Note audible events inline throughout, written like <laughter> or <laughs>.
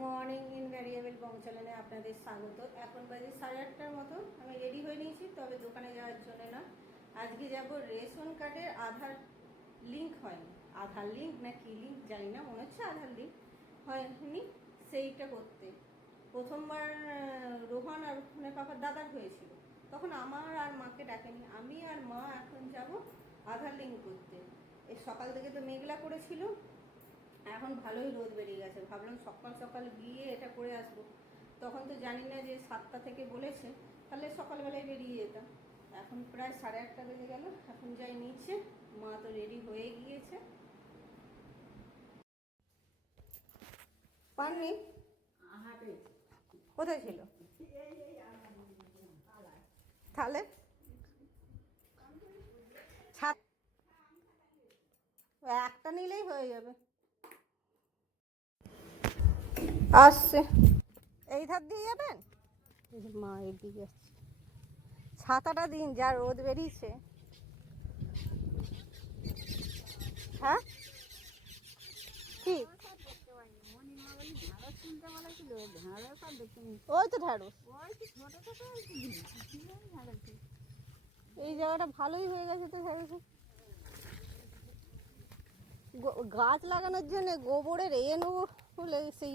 Morning in variable পৌঁছালানে আপনাদের স্বাগত। এখন বাজে সাড়ে আটটার মতো। আমি রেডি হয়ে নিয়েছি, তবে দোকানে যাওয়ার জন্য না। আজকে যাব রেশন কার্ডের আধার লিঙ্ক হয়নি। আধার লিঙ্ক না কি লিঙ্ক জানি না, মনে হচ্ছে আধার লিঙ্ক হয়নি। সেইটা করতে। প্রথমবার রোহন আর রোহনের পাপার দাদার হয়েছিল। তখন আমার আর মাকে ডাকেনি। আমি আর মা এখন যাব আধার লিঙ্ক করতে। এই সকাল থেকে তো মেঘলা করেছিল। এখন ভালোই রোদ বেরিয়ে গেছে। ভাবলাম সকাল সকাল গিয়ে এটা করে আসব। তখন তো জানি না যে সাতটা থেকে বলেছে, তাহলে সকালবেলায় বেরিয়ে যেতাম। এখন প্রায় সাড়ে আটটা বেজে গেল, এখন যাই নিচে, মা তো রেডি হয়ে গিয়েছে। পাননি? কোথায় ছিল? তাহলে একটা নিলেই হয়ে যাবে। আসছে। এই ধার দিয়ে যাবেন? মা এদিকে আসছে। ছাতাটা দিন যা রোদ বেরিয়েছে। হ্যাঁ? কি? ওই তো ঢাড়স। এই জায়গাটা ভালোই হয়ে গেছে তো ঢ্যাঁড়সে গাছ লাগানোর জন্য গোবরের এ নেব বলে সেই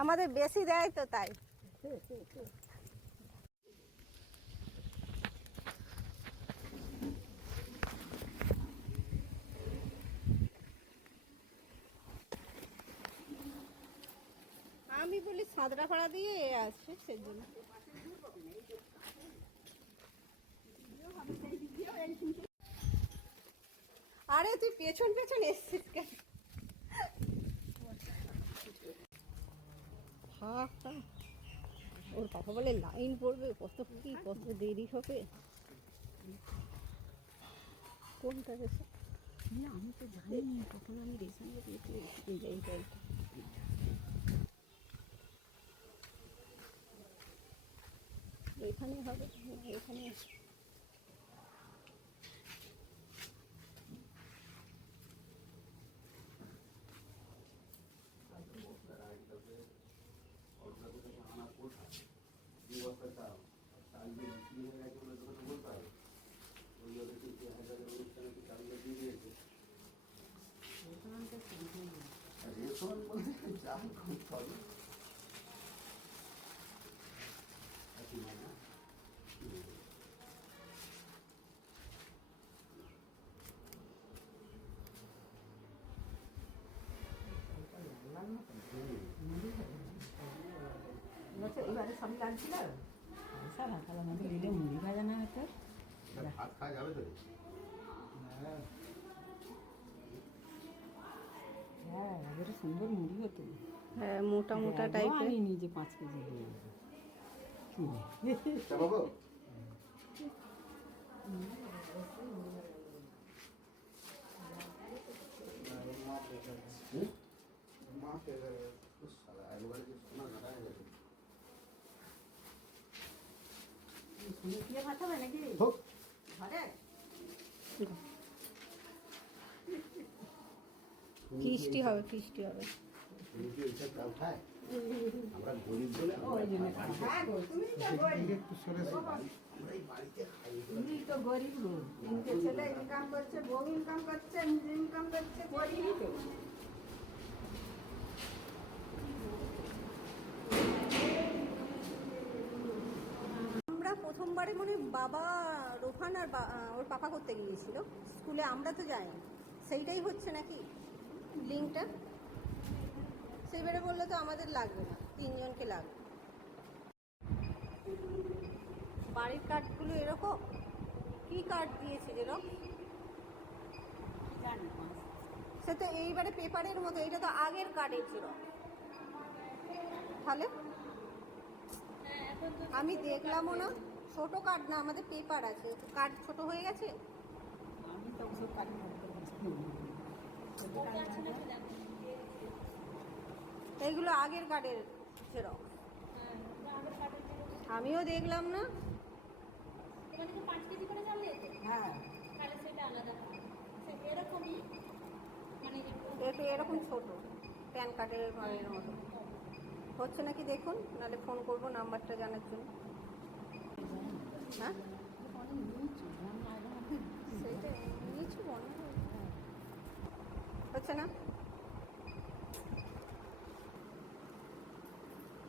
আমাদের বেশি দেয় তো তাই। আমি বলি সাদরা পাড়া দিয়ে এ আসছে সেজন্য। আরে তুই পেছন পেছন এসছিস কেন? ওর কথা বলে লাইন পড়বে কত কি কত দেরি হবে। কোনটা গেছে? আমি তো জানি কখন আমি রেশন এই যে এইটা এইটা। এখানে হবে না, এখানে আছে। রেশন বলতে যা করতে হবে বলছে এবারে সব লাগছিল স্যার হাতার মধ্যে নিলে মুড়ি ভাজা না হতো ভাত খাওয়া যাবে তো হ্যাঁ এবারে সুন্দর মুড়ি হতো হ্যাঁ মোটা মোটা ব্যাগও টাইপের আনিনি যে পাঁচ কেজি দিয়ে দেবো। কি চা বাবু হুম? ইনকাম করছে গরিবই তো আমরা প্রথমবারে মনে বাবা রোহান আর ওর পাপা করতে গিয়েছিল। স্কুলে আমরা তো যাইনি। সেইটাই হচ্ছে নাকি? লিঙ্কটা? সেইবারে বলল তো আমাদের লাগবে না, তিনজনকে লাগবে। বাড়ির কার্ডগুলো এরকম? কি কার্ড দিয়েছে যেরকম জানি না। সে তো এইবারে পেপারের মতো, এটা তো আগের কার্ডের ছিল। তাহলে? আমি দেখলামও না, ছোট কার্ড না, আমাদের পেপার আছে কার্ড ছোট হয়ে গেছে? আমি তো পারছি এইগুলো আগের কার্ডের জেরক্স আমিও দেখলাম না। হ্যাঁ। একটু এরকম ছোট প্যান কার্ডের মতো। হচ্ছে নাকি দেখুন, নাহলে ফোন করব নাম্বারটা জানার জন্য। হ্যাঁ? সেইটা নিচু মনে। হচ্ছে না?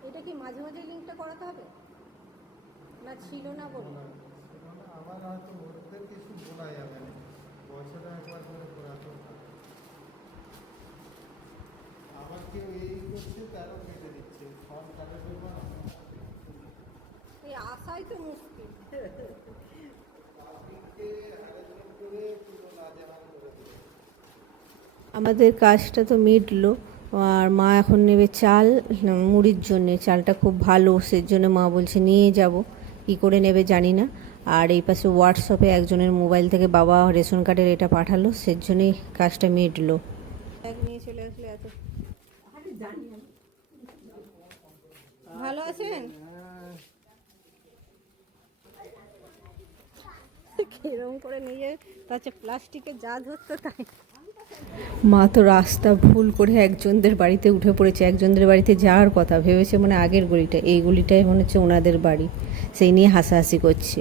এটা কি মাঝে মাঝে লিঙ্কটা করাতে হবে? না ছিল না বলুন। আমার হয়তো ওদের কিছু বলা যাবে না। বছরে একবার করে করাতে। আবার কেউ এই করছে তারও কেটে দিচ্ছে। সব কাটার ব্যাপার এই আশাই তো মুশকিল <laughs> ট্রাফিককে হ্যারাসমেন্ট করে পুরো নাজেহাল করে দিচ্ছে আমাদের কাজটা তো মিটলো, আর মা এখন নেবে চাল, মুড়ির জন্যে। চালটা খুব ভালো, সেজন্য মা বলছে নিয়ে যাব। কী করে নেবে জানি না। আর এই পাশে হোয়াটসঅ্যাপে একজনের মোবাইল থেকে বাবা রেশন কার্ডের এটা পাঠালো সেজন্যই কাজটা মিটলো। নিয়ে চলে আসলে এত। ভালো আছেন? কিরম করে নিয়ে তাছে প্লাস্টিকের যা ধরতো তাই। মা তো রাস্তা ভুল করে একজনদের বাড়িতে উঠে পড়েছে, একজনদের বাড়িতে যাওয়ার কথা ভেবেছে মানে আগের গলিটা, এই গলিটাই মনে হচ্ছে ওনাদের বাড়ি, সেই নিয়ে হাসাহাসি করছে।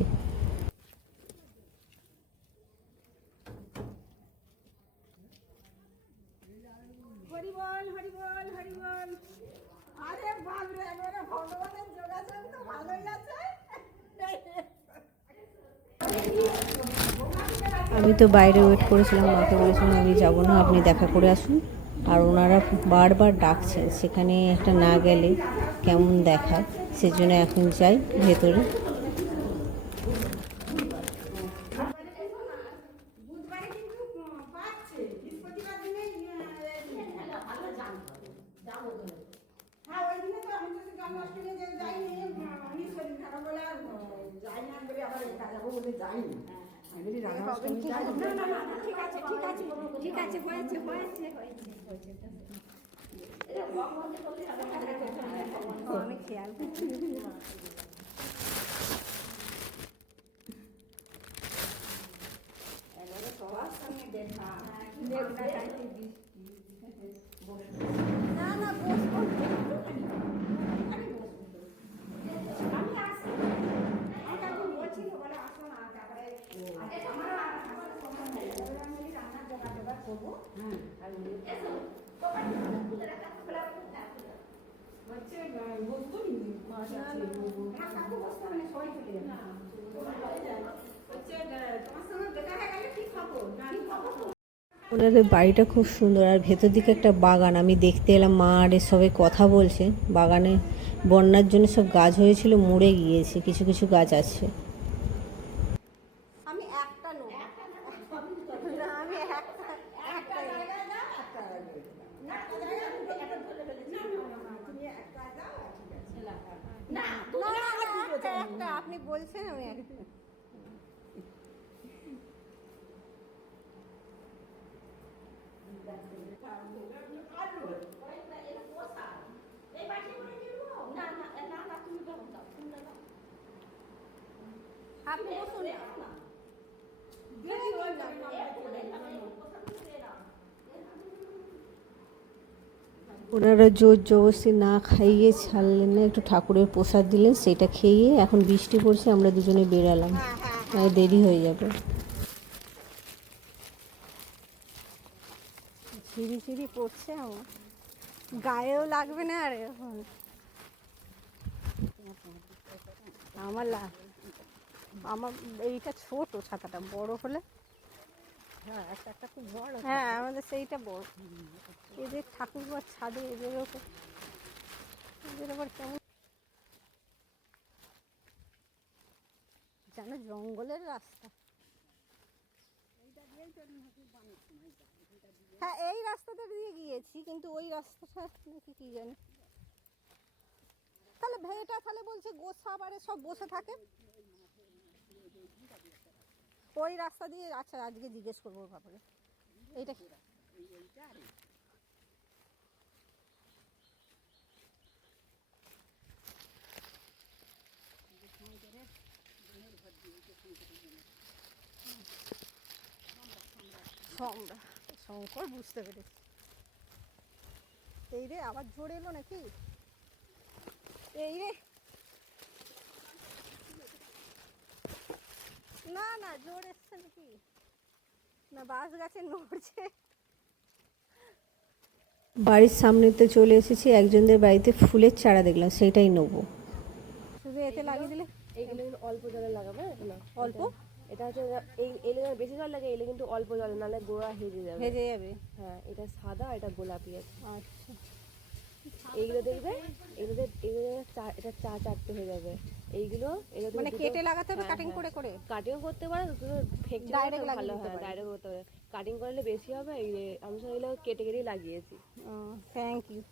ভগবানের যোগাযোগ তো ভালোই আছে। আমি তো বাইরে ওয়েট করেছিলাম, মাকে বলেছিলাম, আমি যাব না, আপনি দেখা করে আসুন। আর ওনারা বারবার ডাকছেন সেখানে একটা না গেলে কেমন দেখায়? সেজন্য এখন যাই ভেতরে। হ্যাঁ যাই না বলে আবার একা যাব বলে যাইনি আমি বলি রাধাষ্টমী যাই। না না না ঠিক আছে ঠিক আছে ঠিক আছে হয়েছে হয়েছে হয়েছে। হয়েছে আমি খেয়াল করছি সবার সঙ্গে দেখা দেখা চাইতে বৃষ্টি না না বসবো একটুখানি। একটুখানি বসবো তো। আমি আসি আমাকে এখন বলছিল বলে আসো না তারপরে আজকে আমার আসার সময় নেই এবারে আমি বলি রান্নার জোগাড় জোগাড় করব আর এসো তোমার খুলে রাখা খোলা হচ্ছে বসবো ওনাদের বাড়িটা খুব সুন্দর, আর ভেতর দিকে একটা বাগান। আমি দেখতে এলাম, মা আর সবে কথা বলছে। বাগানে বন্যার জন্য সব গাছ হয়েছিল, মরে গিয়েছে, কিছু কিছু গাছ আছে আমি একটা নেব না আমি একটা একটা জায়গায় দাও একটা জায়গায় না একটা জায়গায় আমি একটা ধরে ফেলেছি না না না তুমি একটা দাও ঠিক আছে না না, না, না, একটা, একটা আপনি বলছেন আমি একটা আপনি বসুন না। ওনারা জোর জবরদস্তি না খাইয়ে ছাড়লেন না, একটু ঠাকুরের প্রসাদ দিলেন, সেটা খেয়ে এখন বৃষ্টি পড়ছে, আমরা দুজনে বেরালাম। মানে দেরি হয়ে যাবে। ঝিরি ঝিরি পড়ছে আমার গায়েও লাগবে না আর এখন। আমার আমার এইটা ছোট ছাতাটা, বড় হলে হ্যাঁ হ্যাঁ আমাদের সেইটা বড়। এদের ঠাকুর বা ছাদে এদের ওপর। এদের আবার কেমন? জানো জঙ্গলের রাস্তা। হ্যাঁ এই রাস্তাটা দিয়ে গিয়েছি কিন্তু ওই রাস্তাটা নাকি কি জানি। তাহলে ভেটা তাহলে বলছে গোসা আবারে সব বসে থাকে। ওই রাস্তা দিয়ে আচ্ছা আজকে জিজ্ঞেস করব ব্যাপারে এইটা কি? শঙ্কর বুঝতে পেরেছি। এই রে, আবার জোরে এলো নাকি? এই রে না না জোর এসছে নাকি? না বাস গাছে নড়ছে। বাড়ির সামনেতে চলে এসেছি একজনদের বাড়িতে ফুলের চারা দেখলাম সেটাই নেব। শুধু এতে লাগিয়ে দিলে? এইগুলো কিন্তু অল্প জলে লাগাবে না। অল্প? এটা হচ্ছে এই এলে বেশি জল লাগে এলে কিন্তু অল্প জলে নাহলে গোড়া হেজে যাবে। ভেজে যাবে? হ্যাঁ এটা সাদা এটা গোলাপি আছে আচ্ছা। এইগুলো দেখবে এগুলো এগুলো চা এটা চা চারটে হয়ে যাবে। এইগুলো মানে কেটে লাগাতে হবে কাটিং করে করে? কাটিং করতে পারো Direct পারো, ভালো হয় ডাইরেক্ট করতে হবে। কাটিং করলে বেশি হবে এই যে আমি সব এগুলো কেটে কেটেই লাগিয়েছি। থ্যাংক ইউ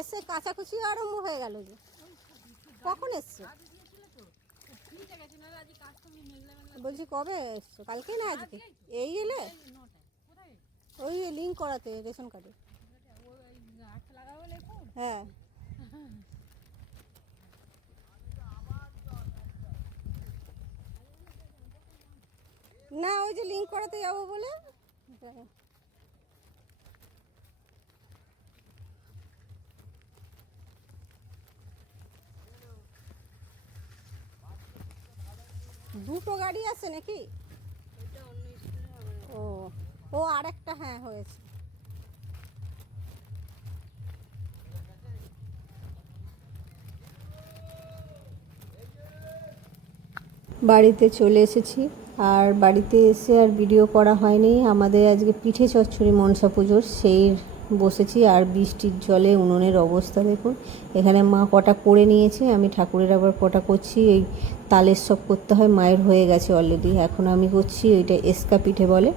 এসে কাচাকুচি আরম্ভ হয়ে গেল যে। কখন এসছো? বলছি কবে এসছো? কালকে না আজকে? এই এলে? ওই লিঙ্ক করাতে রেশন কার্ডে। হ্যাঁ। না ওই যে লিঙ্ক করাতে যাব বলে। দুটো গাড়ি আছে নাকি? ও। ও আরেকটা হ্যাঁ হয়েছে। বাড়িতে চলে এসেছি, আর বাড়িতে এসে আর ভিডিও করা হয়নি। আমাদের আজকে পিঠে চচ্চড়ি মনসা পুজোর, সেই বসেছি, আর বৃষ্টির জলে উনুনের অবস্থা দেখুন। এখানে মা কটা করে নিয়েছে, আমি ঠাকুরের আবার কটা করছি, এই তালের সব করতে হয়, মায়ের হয়ে গেছে অলরেডি এখন আমি করছি ওইটা এসকা পিঠে বলে।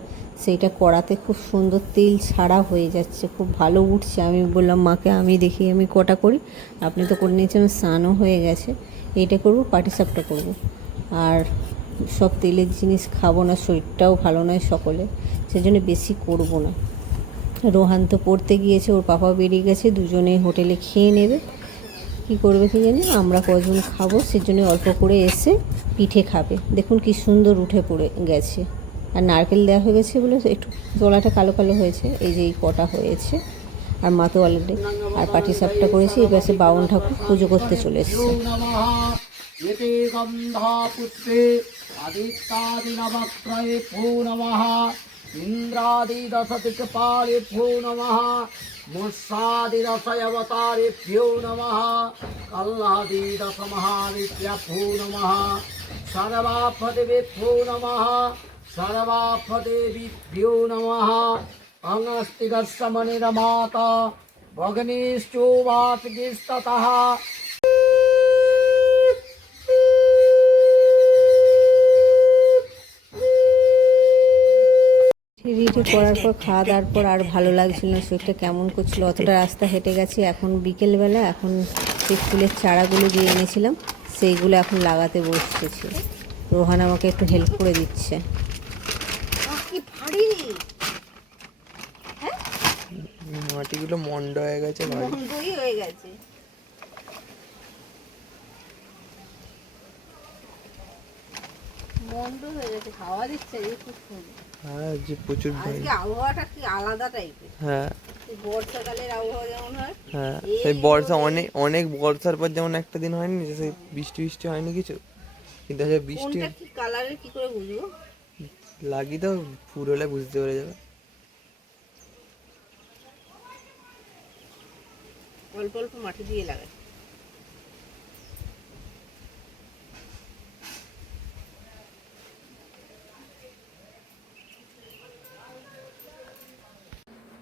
সেইটা কড়াতে খুব সুন্দর তেল ছাড়া হয়ে যাচ্ছে, খুব ভালো উঠছে। আমি বললাম, মাকে আমি দেখি, আমি কটা করি? আপনি তো করে নিয়েছেন, স্নানও হয়ে গেছে। এইটা করব পাটিসাপটা করব। আর সব তেলের জিনিস খাব না, শরীরটাও ভালো নয় সকলে, সেজন্য বেশি করব না। রোহান তো পড়তে গিয়েছে, ওর পাপা বেরিয়ে গেছে, দুজনে হোটেলে খেয়ে নেবে। কি করবে কি জানি, আমরা কজন খাব সেজন্য অল্প করে এসে পিঠে খাবে। দেখুন কি সুন্দর উঠে পড়ে গেছে। আর নারকেল দেওয়া হয়ে গেছে বলে একটু জলাটা কালো কালো হয়েছে। এই যে এই কটা হয়েছে। আর মা তো অলরেডি আর পাটি সাপটা করেছি এই পাশে বাউন ঠাকুর পুজো করতে চলে এসেছে। ইন্দ্রাদিদশতিকৃপালে নমঃ। মুসাদিদশয়বতারে নমঃ। सर्वापदेवेभ्यो नमः सर्वापदेवीभ्यो नमः अङ्गस्तिगस्समनिरमाता भग्निश्चोवासगिस्ततः রিটি করার পর খাওয়া দাওয়ার পর আর ভালো লাগছিল না শরীরটা কেমন করছিল অতটা রাস্তা হেঁটে গেছি এখন বিকেলবেলা এখন সেই ফুলের চারাগুলো যে এনেছিলাম সেইগুলো এখন লাগাতে বসতেছি রোহান আমাকে একটু হেল্প করে দিচ্ছে মাটিগুলো মন্ড হয়ে গেছে বন্ধই হয়ে গেছে। হয়ে গেছে হাওয়া দিচ্ছে এই খুব সুন্দর হ্যাঁ যে প্রচুর আজকে আবহাওয়াটা কি আলাদা টাইপের হ্যাঁ। বর্ষাকালের আবহাওয়া যেমন হয় হ্যাঁ সেই বর্ষা অনেক অনেক বর্ষার পর যেমন একটা দিন হয়নি যে সেই বৃষ্টি বৃষ্টি হয়নি কিছু। কিন্তু আচ্ছা বৃষ্টি কোনটা কি কালারের কি করে বুঝব? দাও ফুল হলে বুঝতে পেরে যাবে। অল্প অল্প মাটি দিয়ে লাগাই।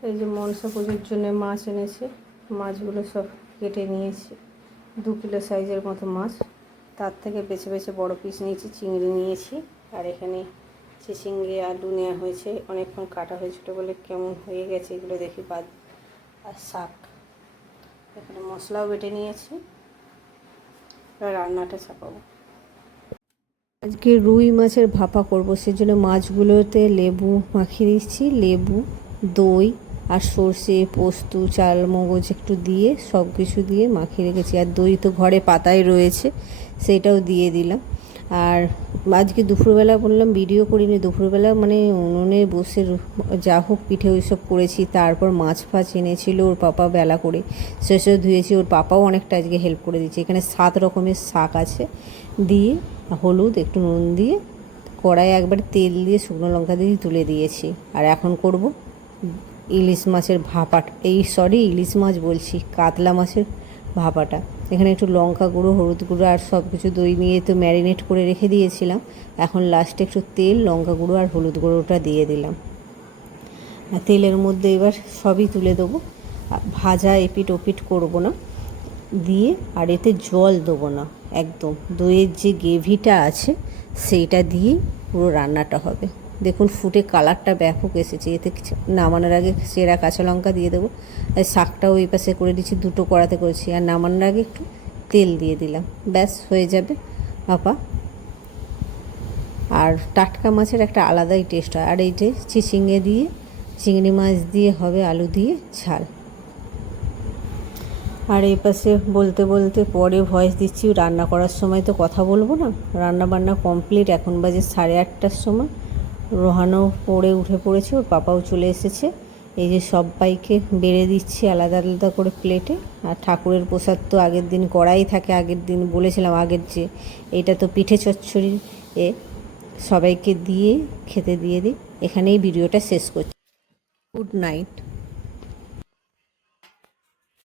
এই যে মনসা পুজোর জন্য মাছ এনেছে, মাছগুলো সব কেটে নিয়েছি। দু কিলো সাইজের মতো মাছ, তার থেকে বেছে বেছে বড় পিস নিয়েছি, চিংড়ি নিয়েছি। আর এখানে চিচিঙ্গে আলু নেওয়া হয়েছে, অনেকক্ষণ কাটা হয়েছিল বলে কেমন হয়ে গেছে এগুলো দেখি বাদ। আর শাক। এখানে মশলাও বেটে নিয়েছি। এবার রান্নাটা চাপাবো। আজকে রুই মাছের ভাপা করব, সেজন্য মাছগুলোতে লেবু মাখিয়ে দিচ্ছি। লেবু, দই আর সর্ষে, পোস্ত চাল মগজ একটু দিয়ে সব কিছু দিয়ে মাখিয়ে রেখেছি। আর দই তো ঘরে পাতায় রয়েছে, সেটাও দিয়ে দিলাম। আর আজকে দুপুরবেলা বললাম ভিডিও করিনি, দুপুরবেলা মানে উনুনে বসে যা হোক পিঠে ওইসব করেছি, তারপর মাছ ফাছ এনেছিল ওর পাপা বেলা করে সেসব ধুয়েছি, ওর পাপাও অনেকটা আজকে হেল্প করে দিচ্ছে এখানে সাত রকমের শাক আছে, দিয়ে হলুদ, একটু নুন দিয়ে কড়াই একবার তেল দিয়ে শুকনো লঙ্কা দিয়ে তুলে দিয়েছি। আর এখন করব ইলিশ মাছের ভাপাটা। এই সরি ইলিশ মাছ বলছি, কাতলা মাছের ভাপাটা। এখানে একটু লঙ্কা গুঁড়ো, হলুদ গুঁড়ো আর সব কিছু দই নিয়ে তো ম্যারিনেট করে রেখে দিয়েছিলাম। এখন লাস্টে একটু তেল, লঙ্কা গুঁড়ো আর হলুদ গুঁড়োটা দিয়ে দিলাম। আর তেলের মধ্যে এবার সবই তুলে দেবো। ভাজা এপিট ওপিট করব না। দিয়ে আর এতে জল দেবো না, একদম। দইয়ের যে গ্রেভিটা আছে, সেইটা দিয়ে পুরো রান্নাটা হবে। দেখুন, ফুটে কালারটা ব্যাপক এসেছে। এতে নামানোর আগে সেরা কাঁচা লঙ্কা দিয়ে দেবো। আর শাকটাও এই পাশে করে দিচ্ছি, দুটো কড়াতে করেছি। আর নামানোর আগে একটু তেল দিয়ে দিলাম। ব্যাস, হয়ে যাবে। আপা। আর টাটকা মাছের একটা আলাদাই টেস্ট হয়। আর এই যে চিচিঙ্গে দিয়ে, চিংড়ি মাছ দিয়ে হবে আলু দিয়ে ঝাল। আর এই পাশে বলতে বলতে পরে ভয়েস দিচ্ছি, রান্না করার সময় তো কথা বলব না। রান্না বান্না কমপ্লিট, এখন বাজে সাড়ে আটটার সময়। রোহানও পড়ে, উঠে পড়েছে, ওর পাপাও চলে এসেছে। এই যে সবাইকে বেড়ে দিচ্ছি আলাদা আলাদা করে প্লেটে আর ঠাকুরের প্রসাদ তো আগের দিন করাই থাকে, আগের দিন বলেছিলাম, আগের যে এটা তো পিঠে চচ্চড়ি এ সবাইকে দিয়ে খেতে দিয়ে দিই। এখানেই ভিডিওটা শেষ করছি। Good night.